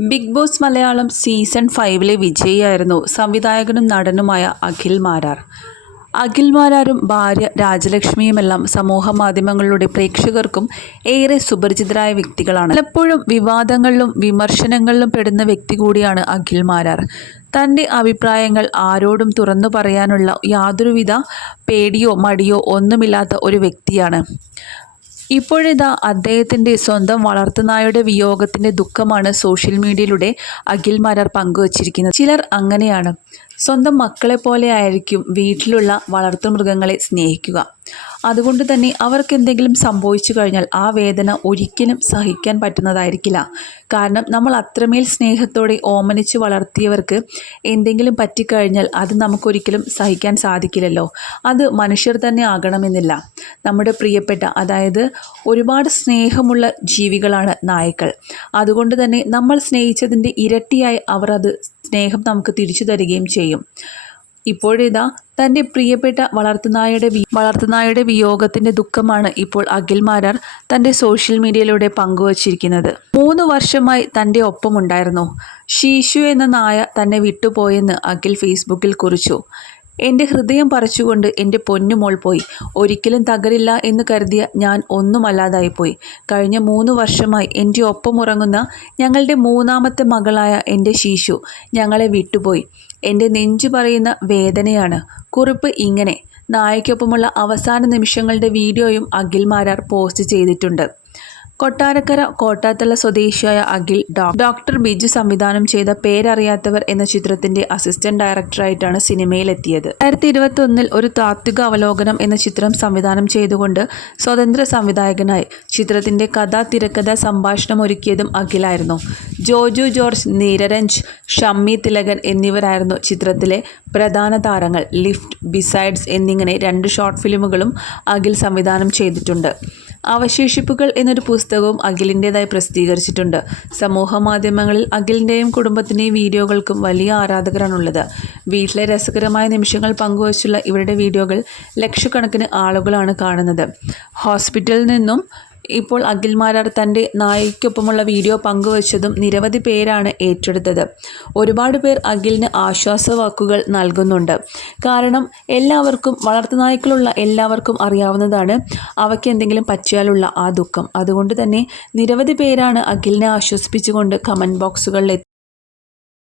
Big boss Malayalam season ഫൈവിലെ വിജയിയായിരുന്നു സംവിധായകനും നടനുമായ അഖിൽ മാരാർ. അഖിൽ മാരാരും ഭാര്യ രാജലക്ഷ്മിയുമെല്ലാം സമൂഹ മാധ്യമങ്ങളിലൂടെ പ്രേക്ഷകർക്കും ഏറെ സുപരിചിതരായ വ്യക്തികളാണ്. പലപ്പോഴും വിവാദങ്ങളിലും വിമർശനങ്ങളിലും പെടുന്ന വ്യക്തി കൂടിയാണ് അഖിൽ മാരാർ. തന്റെ അഭിപ്രായങ്ങൾ ആരോടും തുറന്നു പറയാനുള്ള യാതൊരുവിധ പേടിയോ മടിയോ ഒന്നുമില്ലാത്ത ഒരു വ്യക്തിയാണ്. ഇപ്പോഴിതാ അദ്ദേഹത്തിന്റെ സ്വന്തം വളർത്തുനായുടെ വിയോഗത്തിന്റെ ദുഃഖമാണ് സോഷ്യൽ മീഡിയയിലൂടെ അഖിൽ മാരാർ പങ്കുവച്ചിരിക്കുന്നത്. ചിലർ അങ്ങനെയാണ്. സ്വന്തം മക്കളെ പോലെ ആയിരിക്കും വീട്ടിലുള്ള വളർത്തുമൃഗങ്ങളെ സ്നേഹിക്കുക. അതുകൊണ്ട് തന്നെ അവർക്ക് എന്തെങ്കിലും സംഭവിച്ചു കഴിഞ്ഞാൽ ആ വേദന ഒരിക്കലും സഹിക്കാൻ പറ്റുന്നതായിരിക്കില്ല. കാരണം നമ്മൾ അത്രമേൽ സ്നേഹത്തോടെ ഓമനിച്ച് വളർത്തിയവർക്ക് എന്തെങ്കിലും പറ്റിക്കഴിഞ്ഞാൽ അത് നമുക്കൊരിക്കലും സഹിക്കാൻ സാധിക്കില്ലല്ലോ. അത് മനുഷ്യർ തന്നെ ആകണമെന്നില്ല. നമ്മുടെ പ്രിയപ്പെട്ട അതായത് ഒരുപാട് സ്നേഹമുള്ള ജീവികളാണ് നായ്ക്കൾ. അതുകൊണ്ട് തന്നെ നമ്മൾ സ്നേഹിച്ചതിന്റെ ഇരട്ടിയായി അവർ അത് സ്നേഹം നമുക്ക് തിരിച്ചു തരികയും ചെയ്യും. ഇപ്പോഴിതാ തന്റെ പ്രിയപ്പെട്ട വളർത്തുനായുടെ വളർത്തുനായുടെ വിയോഗത്തിന്റെ ദുഃഖമാണ് ഇപ്പോൾ അഖിൽ മാരാർ തന്റെ സോഷ്യൽ മീഡിയയിലൂടെ പങ്കുവച്ചിരിക്കുന്നത്. മൂന്ന് വർഷമായി തന്റെ ഒപ്പമുണ്ടായിരുന്നു. ശീശു എന്ന നായ തന്നെ വിട്ടുപോയെന്ന് അഖിൽ ഫേസ്ബുക്കിൽ കുറിച്ചു. എന്റെ ഹൃദയം പറിച്ചുകൊണ്ട് എന്റെ പൊന്നുമോൾ പോയി. ഒരിക്കലും തകരില്ല എന്ന് കരുതിയ ഞാൻ ഒന്നുമല്ലാതായിപ്പോയി. കഴിഞ്ഞ മൂന്ന് വർഷമായി എന്റെ ഒപ്പം ഉറങ്ങുന്ന ഞങ്ങളുടെ മൂന്നാമത്തെ മകളായ എന്റെ ശിശു ഞങ്ങളെ വിട്ടുപോയി. എന്റെ നെഞ്ചു പറയുന്ന വേദനയാണ്. കുറിപ്പ് ഇങ്ങനെ. നായയ്ക്കൊപ്പമുള്ള അവസാന നിമിഷങ്ങളുടെ വീഡിയോയും അഖിൽ മാരാർ പോസ്റ്റ് ചെയ്തിട്ടുണ്ട്. കൊട്ടാരക്കര കോട്ടാത്തല സ്വദേശിയായ അഖിൽ ഡോക്ടർ ബിജു സംവിധാനം ചെയ്ത പേരറിയാത്തവർ എന്ന ചിത്രത്തിന്റെ അസിസ്റ്റന്റ് ഡയറക്ടറായിട്ടാണ് സിനിമയിലെത്തിയത്. രണ്ടായിരത്തി ഇരുപത്തി ഒന്നിൽ ഒരു താത്വിക അവലോകനം എന്ന ചിത്രം സംവിധാനം ചെയ്തുകൊണ്ട് സ്വതന്ത്ര സംവിധായകനായി ചിത്രത്തിന്റെ കഥ തിരക്കഥ സംഭാഷണം ഒരുക്കിയതും അഖിലായിരുന്നു. ജോജു ജോർജ് നീരരഞ്ച് ഷമ്മി തിലകൻ എന്നിവരായിരുന്നു ചിത്രത്തിലെ പ്രധാന താരങ്ങൾ ലിഫ്റ്റ് ബിസൈഡ്സ് എന്നിങ്ങനെ രണ്ട് ഷോർട്ട് ഫിലിമുകളും അഖിൽ സംവിധാനം ചെയ്തിട്ടുണ്ട്. അവശേഷിപ്പുകൾ എന്നൊരു പുസ്തകവും അഖിലിന്റെതായി പ്രസിദ്ധീകരിച്ചിട്ടുണ്ട്. സമൂഹ മാധ്യമങ്ങളിൽ അഖിലിന്റെയും കുടുംബത്തിന്റെയും വീഡിയോകൾക്കും വലിയ ആരാധകരാണുള്ളത്. വീട്ടിലെ രസകരമായ നിമിഷങ്ങൾ പങ്കുവച്ചുള്ള ഇവരുടെ വീഡിയോകൾ ലക്ഷക്കണക്കിന് ആളുകളാണ് കാണുന്നത്. ഹോസ്പിറ്റലിൽ നിന്നും ഇപ്പോൾ അഖിൽ മാരാർ തന്റെ നായിക്കൊപ്പമുള്ള വീഡിയോ പങ്കുവച്ചതും നിരവധി പേരാണ് ഏറ്റെടുത്തത്. ഒരുപാട് പേർ അഖിലിന് ആശ്വാസവാക്കുകൾ നൽകുന്നുണ്ട്. കാരണം എല്ലാവർക്കും വളർത്തുനായ്ക്കളുള്ള എല്ലാവർക്കും അറിയാവുന്നതാണ് അവയ്ക്ക് എന്തെങ്കിലും പറ്റിയാലുള്ള ആ ദുഃഖം. അതുകൊണ്ട് തന്നെ നിരവധി പേരാണ് അഖിലിനെ ആശ്വസിപ്പിച്ചുകൊണ്ട് കമന്റ് ബോക്സുകളിൽ